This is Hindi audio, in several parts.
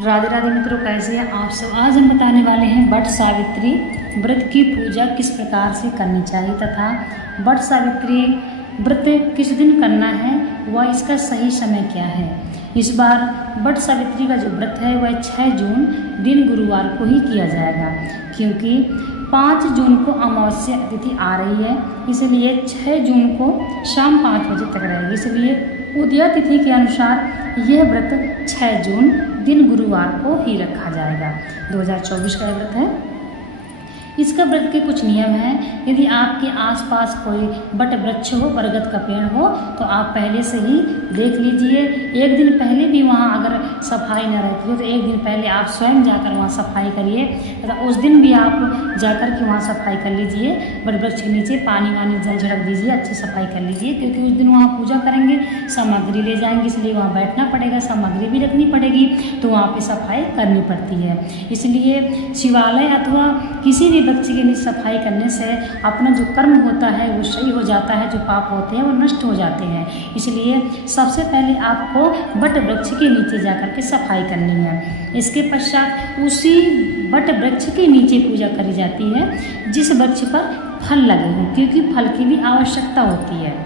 राधे राधे मित्रों, कैसे हैं आप सब। आज हम बताने वाले हैं वट सावित्री व्रत की पूजा किस प्रकार से करनी चाहिए तथा वट सावित्री व्रत किस दिन करना है व इसका सही समय क्या है। इस बार वट सावित्री का जो व्रत है वह 6 जून दिन गुरुवार को ही किया जाएगा, क्योंकि 5 जून को अमावस्या तिथि आ रही है, इसलिए 6 जून को शाम 5 बजे तक रहेगी। इसलिए उदया तिथि के अनुसार यह व्रत 6 जून दिन गुरुवार को ही रखा जाएगा। 2024 का व्रत है। इसका व्रत के कुछ नियम हैं। यदि आपके आसपास कोई वट वृक्ष हो, बरगद का पेड़ हो, तो आप पहले से ही देख लीजिए। एक दिन पहले भी वहाँ अगर सफाई न रहती हो तो एक दिन पहले आप स्वयं जाकर वहाँ सफाई करिए तथा उस दिन भी आप जाकर के वहाँ सफाई कर लीजिए। वट वृक्ष के नीचे पानी वानी जल छिड़क दीजिए, अच्छी सफाई कर लीजिए, क्योंकि उस दिन वहाँ पूजा करेंगे, सामग्री ले जाएंगे, इसलिए वहाँ बैठना पड़ेगा, सामग्री भी रखनी पड़ेगी, तो वहाँ पर सफाई करनी पड़ती है। इसलिए शिवालय अथवा किसी भी वृक्ष के नीचे सफाई करने से अपना जो कर्म होता है वो सही हो जाता है, जो पाप होते हैं वो नष्ट हो जाते हैं। इसलिए सबसे पहले आपको वट वृक्ष के नीचे जाकर के सफाई करनी है। इसके पश्चात उसी वट वृक्ष के नीचे पूजा करी जाती है जिस वृक्ष पर फल लगे हों, क्योंकि फल की भी आवश्यकता होती है।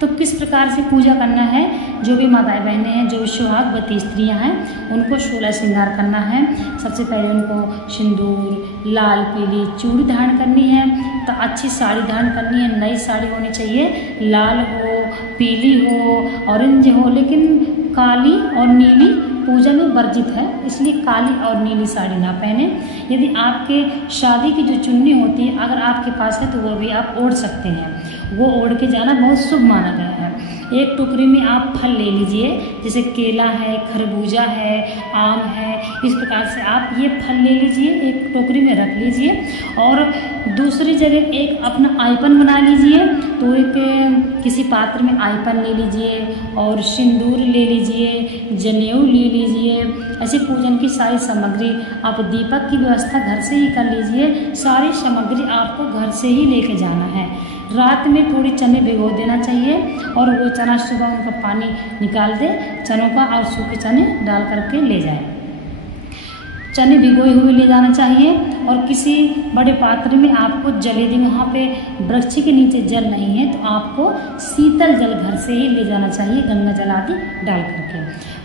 तो किस प्रकार से पूजा करना है, जो भी माताएं बहनें हैं, जो भी सुहागवती स्त्रियां हैं, उनको 16 श्रृंगार करना है। सबसे पहले उनको सिंदूर, लाल पीली चूड़ी धारण करनी है, तो अच्छी साड़ी धारण करनी है। नई साड़ी होनी चाहिए, लाल हो, पीली हो, ऑरेंज हो, लेकिन काली और नीली पूजा में वर्जित है, इसलिए काली और नीली साड़ी ना पहने। यदि आपके शादी की जो चुन्नी होती है अगर आपके पास है तो वो भी आप ओढ़ सकते हैं, वो ओढ़ के जाना बहुत शुभ माना गया है। एक टोकरी में आप फल ले लीजिए, जैसे केला है, खरबूजा है, आम है, इस प्रकार से आप ये फल ले लीजिए, एक टोकरी में रख लीजिए। और दूसरी जगह एक अपना आइपन बना लीजिए, तो एक किसी पात्र में आइपन ले लीजिए और सिंदूर ले लीजिए, जनेऊ ले लीजिए। ऐसी पूजन की सारी सामग्री, आप दीपक की व्यवस्था घर से ही कर लीजिए। सारी सामग्री आपको घर से ही लेके जाना है। रात में थोड़ी चने भिगो देना चाहिए और वो चना सुबह उनका पानी निकाल दे चनों का, और सूखे चने डाल करके ले जाए। चने भिगोए हुए ले जाना चाहिए और किसी बड़े पात्र में आपको जल, यदि वहाँ पे वृक्ष के नीचे जल नहीं है तो आपको शीतल जल घर से ही ले जाना चाहिए, गंगा जल आदि डाल करके।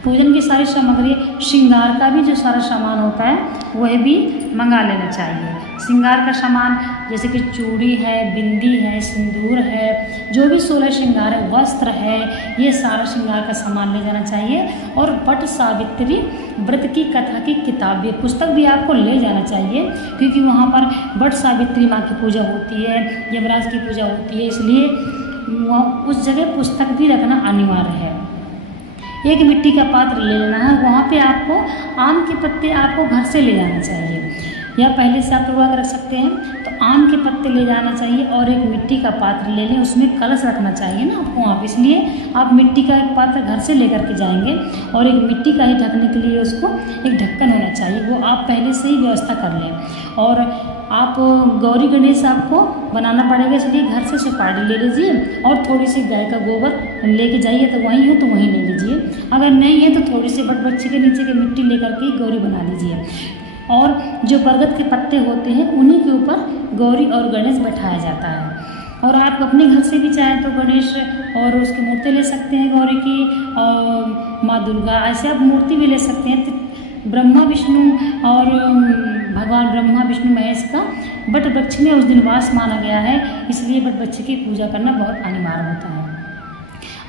पूजन की सारी सामग्री, श्रृंगार का भी जो सारा सामान होता है वह भी मंगा लेना चाहिए। श्रृंगार का सामान जैसे कि चूड़ी है, बिंदी है, सिंदूर है, जो भी 16 श्रृंगार है, वस्त्र है, ये सारा श्रृंगार का सामान ले जाना चाहिए। और वट सावित्री व्रत की कथा की किताब, ये पुस्तक भी आपको ले जाना चाहिए, क्योंकि वहाँ पर वट सावित्री माँ की पूजा होती है, यमराज की पूजा होती है, इसलिए उस जगह पुस्तक भी रखना अनिवार्य है। एक मिट्टी का पात्र ले लेना है, वहाँ पे आपको आम के पत्ते आपको घर से ले जाना चाहिए, या पहले से आप तोड़ कर रख सकते हैं, तो आम के पत्ते ले जाना चाहिए। और एक मिट्टी का पात्र ले लें, उसमें कलश रखना चाहिए ना आपको वहाँ पे, इसलिए आप मिट्टी का एक पात्र घर से लेकर के जाएंगे। और एक मिट्टी का ही ढकने के लिए उसको एक ढक्कन होना चाहिए, वो आप पहले से ही व्यवस्था कर लें। और आप गौरी गणेश आपको बनाना पड़ेगा, इसलिए घर से सुपारी ले लीजिए और थोड़ी सी गाय का गोबर लेके जाइए, तो वहीं हो तो वहीं ले लीजिए। अगर नहीं है तो थोड़ी सी वट वृक्ष के नीचे की मिट्टी लेकर के गौरी बना लीजिए। और जो बरगद के पत्ते होते हैं उन्हीं के ऊपर गौरी और गणेश बैठाया जाता है। और आप अपने घर से भी चाहें तो गणेश और उसकी मूर्ति ले सकते हैं, गौरी की और माँ दुर्गा, ऐसे आप मूर्ति भी ले सकते हैं। तो ब्रह्मा विष्णु और भगवान ब्रह्मा विष्णु महेश का वट वृक्ष में उस दिन वास माना गया है, इसलिए वट वृक्ष की पूजा करना बहुत अनिवार्य होता है।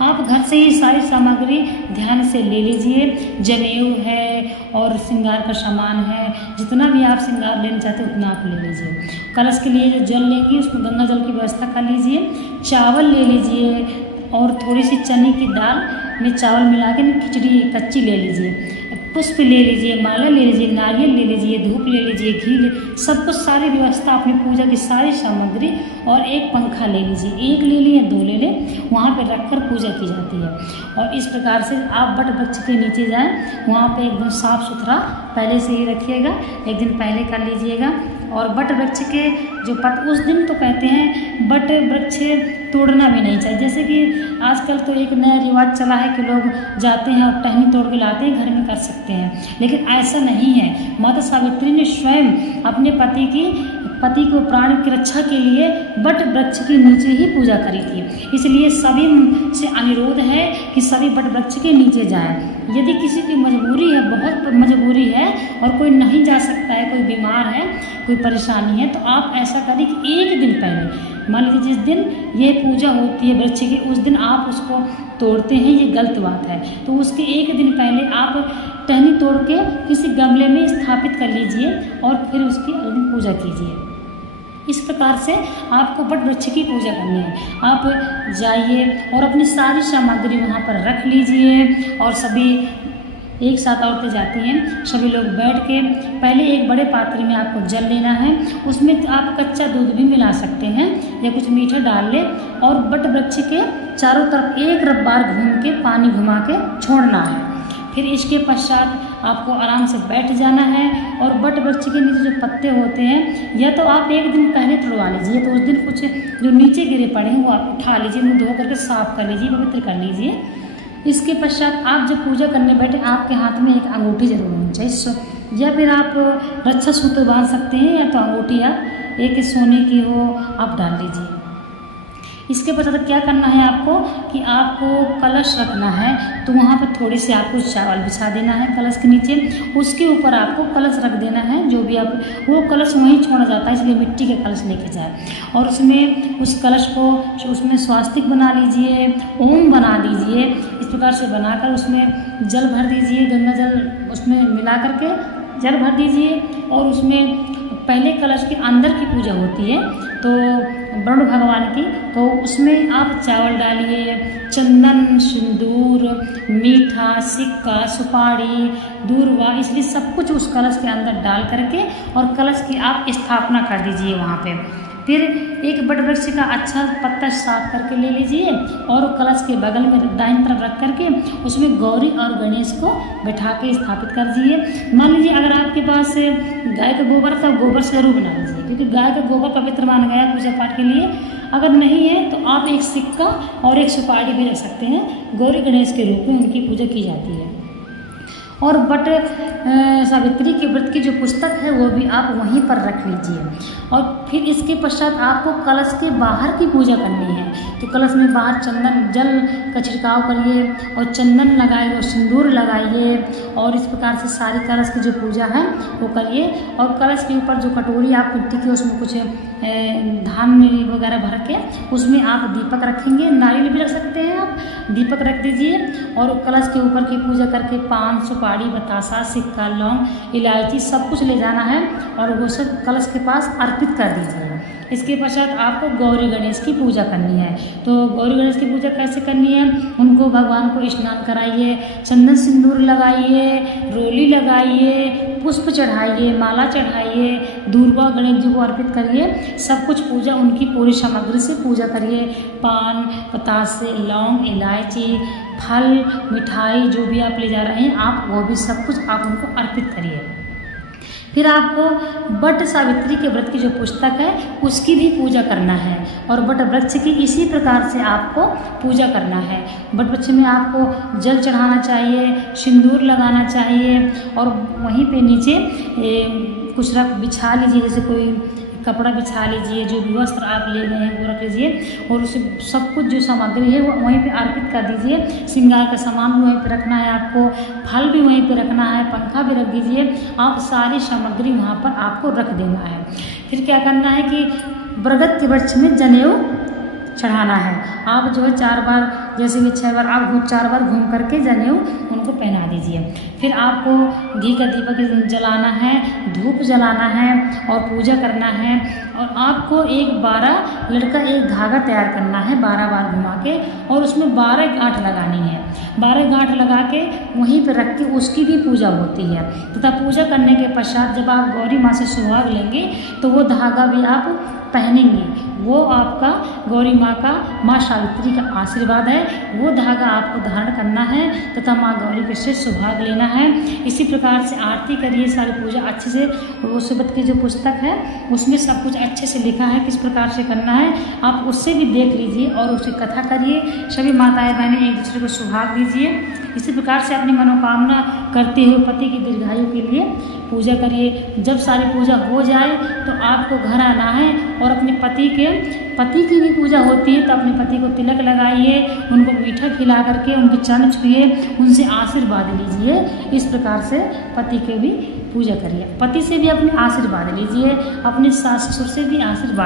आप घर से ही सारी सामग्री ध्यान से ले लीजिए। जनेऊ है और श्रृंगार का सामान है, जितना भी आप श्रृंगार लेना चाहते हैं उतना आप ले लीजिए। कलश के लिए जो जल लेंगी उसमें गंगा जल की व्यवस्था कर लीजिए। चावल ले लीजिए और थोड़ी सी चने की दाल में चावल मिला के खिचड़ी कच्ची ले लीजिए। पुष्प ले लीजिए, माला ले लीजिए, नारियल ले लीजिए, धूप ले लीजिए, घी ले, सब कुछ सारी व्यवस्था अपनी पूजा की सारी सामग्री। और एक पंखा ले लीजिए, एक ले लें या 2 ले लें, वहाँ पे रखकर पूजा की जाती है। और इस प्रकार से आप वट वृक्ष के नीचे जाएं, वहाँ पे एकदम साफ़ सुथरा पहले से ही रखिएगा, एक दिन पहले कर लीजिएगा। और बट वृक्ष के जो उस दिन तो कहते हैं बट वृक्ष तोड़ना भी नहीं चाहिए। जैसे कि आजकल तो एक नया रिवाज चला है कि लोग जाते हैं और टहनी तोड़ के लाते हैं, घर में कर सकते हैं, लेकिन ऐसा नहीं है। माता सावित्री ने स्वयं अपने पति को प्राण की रक्षा के लिए बट वृक्ष के नीचे ही पूजा करी थी। इसलिए सभी से अनुरोध है कि सभी बट वृक्ष के नीचे जाएं। यदि किसी की मजबूरी है, बहुत मजबूरी है और कोई नहीं जा सकता है, कोई बीमार है, कोई परेशानी है, तो आप ऐसा करें कि एक दिन पहले, मान लीजिए जिस दिन ये पूजा होती है वृक्ष की, उस दिन आप उसको तोड़ते हैं, ये गलत बात है। तो उसके एक दिन पहले आप टहनी तोड़ के किसी गमले में स्थापित कर लीजिए और फिर उसकी अगले दिन पूजा कीजिए। इस प्रकार से आपको बट वृक्ष की पूजा करनी है। आप जाइए और अपनी सारी सामग्री वहाँ पर रख लीजिए और सभी एक साथ औरतें जाती हैं, सभी लोग बैठ के पहले एक बड़े पात्र में आपको जल लेना है, उसमें आप कच्चा दूध भी मिला सकते हैं या कुछ मीठा डाल ले और बट वृक्ष के चारों तरफ एक बार घूम के पानी घुमा के छोड़ना है। फिर इसके पश्चात आपको आराम से बैठ जाना है और बट वृक्ष के नीचे जो पत्ते होते हैं या तो आप एक दिन पहले तोड़वा लीजिए, तो उस दिन कुछ जो नीचे गिरे पड़े हैं वो आप उठा लीजिए, उन्हें धो करके साफ कर लीजिए, पवित्र कर लीजिए। इसके पश्चात आप जब पूजा करने बैठे आपके हाथ में एक अंगूठी जरूर होनी चाहिए, या फिर आप रक्षा सूत्र बांध सकते हैं, या तो अंगूठी आप एक सोने की हो आप डाल लीजिए। इसके पश्चात क्या करना है आपको कि आपको कलश रखना है, तो वहाँ पर थोड़ी सी आपको चावल बिछा देना है कलश के नीचे, उसके ऊपर आपको कलश रख देना है। जो भी आप वो कलश वहीं छोड़ा जाता है, इसलिए मिट्टी के कलश लेके जाए और उसमें उस कलश को उसमें स्वास्तिक बना लीजिए, ओम बना दीजिए। इस प्रकार से बनाकर उसमें जल भर दीजिए, गंगा जल उसमें मिला करके जल भर दीजिए और उसमें पहले कलश के अंदर की पूजा होती है तो वरुण भगवान की, तो उसमें आप चावल डालिए, चंदन, सिंदूर, मीठा, सिक्का, सुपारी, दूर्वा, इसलिए सब कुछ उस कलश के अंदर डाल करके और कलश की आप स्थापना कर दीजिए वहाँ पे। फिर एक बट वृक्ष का अच्छा पत्ता साफ करके ले लीजिए और कलश के बगल में दाहिनी तरफ रख करके उसमें गौरी और गणेश को बैठा के स्थापित कर दीजिए। मान लीजिए अगर आपके पास गाय का गोबर है तो गोबर से जरूर बना लीजिए, क्योंकि गाय का गोबर पवित्र माना गया पूजा पाठ के लिए। अगर नहीं है तो आप एक सिक्का और एक सुपारी भी रख सकते हैं, गौरी गणेश के रूप में उनकी पूजा की जाती है। और बट सावित्री के व्रत की जो पुस्तक है वो भी आप वहीं पर रख लीजिए। और फिर इसके पश्चात आपको कलश के बाहर की पूजा करनी है, तो कलश में बाहर चंदन जल का छिड़काव करिए और चंदन लगाइए और सिंदूर लगाइए और इस प्रकार से सारी कलश की जो पूजा है वो करिए। और कलश के ऊपर जो कटोरी आप मिट्टी की उसमें कुछ धान वगैरह भर के उसमें आप दीपक रखेंगे, नारियल भी रख सकते हैं, आप दीपक रख दीजिए और कलश के ऊपर की पूजा करके पान, सुपारी, बतासा, सिक्का, लौंग, इलायची सब कुछ ले जाना है और वो सब कलश के पास अर्पित कर दीजिएगा। इसके पश्चात आपको गौरी गणेश की पूजा करनी है। तो गौरी गणेश की पूजा कैसे करनी है, उनको भगवान को स्नान कराइए, चंदन सिंदूर लगाइए, रोली लगाइए, पुष्प चढ़ाइए, माला चढ़ाइए, दूर्वा गणेश जी को अर्पित करिए। सब कुछ पूजा उनकी पूरी सामग्री से पूजा करिए, पान, बतासे, लौंग, इलायची, फल, मिठाई जो भी आप ले जा रहे हैं आप वो भी सब कुछ आप उनको अर्पित करिए। फिर आपको बट सावित्री के व्रत की जो पुस्तक है उसकी भी पूजा करना है और बट वृक्ष की इसी प्रकार से आपको पूजा करना है। बट वृक्ष में आपको जल चढ़ाना चाहिए, सिंदूर लगाना चाहिए और वहीं पे नीचे कुछ बिछा लीजिए, जैसे कोई कपड़ा बिछा लीजिए, जो भी वस्त्र आप ले गए हैं वो रख लीजिए और उसे सब कुछ जो सामग्री है वो वहीं पे अर्पित कर दीजिए। श्रृंगार का सामान भी वहीं पे रखना है, आपको फल भी वहीं पे रखना है, पंखा भी रख दीजिए। आप सारी सामग्री वहाँ पर आपको रख देना है। फिर क्या करना है कि बरगद के वृक्ष में जनेऊ चढ़ाना है। आप जो है 4 बार, जैसे कि 6 बार आप 4 बार घूम करके जनेऊ उनको पहना दीजिए। फिर आपको घी का दीपक जलाना है, धूप जलाना है और पूजा करना है। और आपको 12 लड़का एक धागा तैयार करना है 12 बार घुमा के और उसमें 12 गांठ लगानी है। 12 गांठ लगा के वहीं पर रख के उसकी भी पूजा होती है। तथा पूजा करने के पश्चात जब आप गौरी माँ से सुहाग लेंगे तो वो धागा भी आप पहनेंगे, वो आपका गौरी माँ का, माँ सावित्री का आशीर्वाद है। वो धागा आपको धारण करना है तथा माँ गौरी के से सुहाग लेना है। इसी प्रकार से आरती करिए, सारी पूजा अच्छे से। वो सुबत की जो पुस्तक है उसमें सब कुछ अच्छे से लिखा है किस प्रकार से करना है, आप उससे भी देख लीजिए और उसकी कथा करिए। सभी माताएं बहनें एक दूसरे को सुहाग दीजिए। इसी प्रकार से अपनी मनोकामना करते हुए पति की दीर्घायु के लिए पूजा करिए। जब सारी पूजा हो जाए तो आपको घर आना है और अपने पति की भी पूजा होती है तो अपने पति को तिलक लगाइए, उनको मीठा खिला करके उनके चरण छुइए, उनसे आशीर्वाद लीजिए। इस प्रकार से पति के भी पूजा करिए। पति से भी अपने आशीर्वाद लीजिए, अपने सास ससुर से भी आशीर्वाद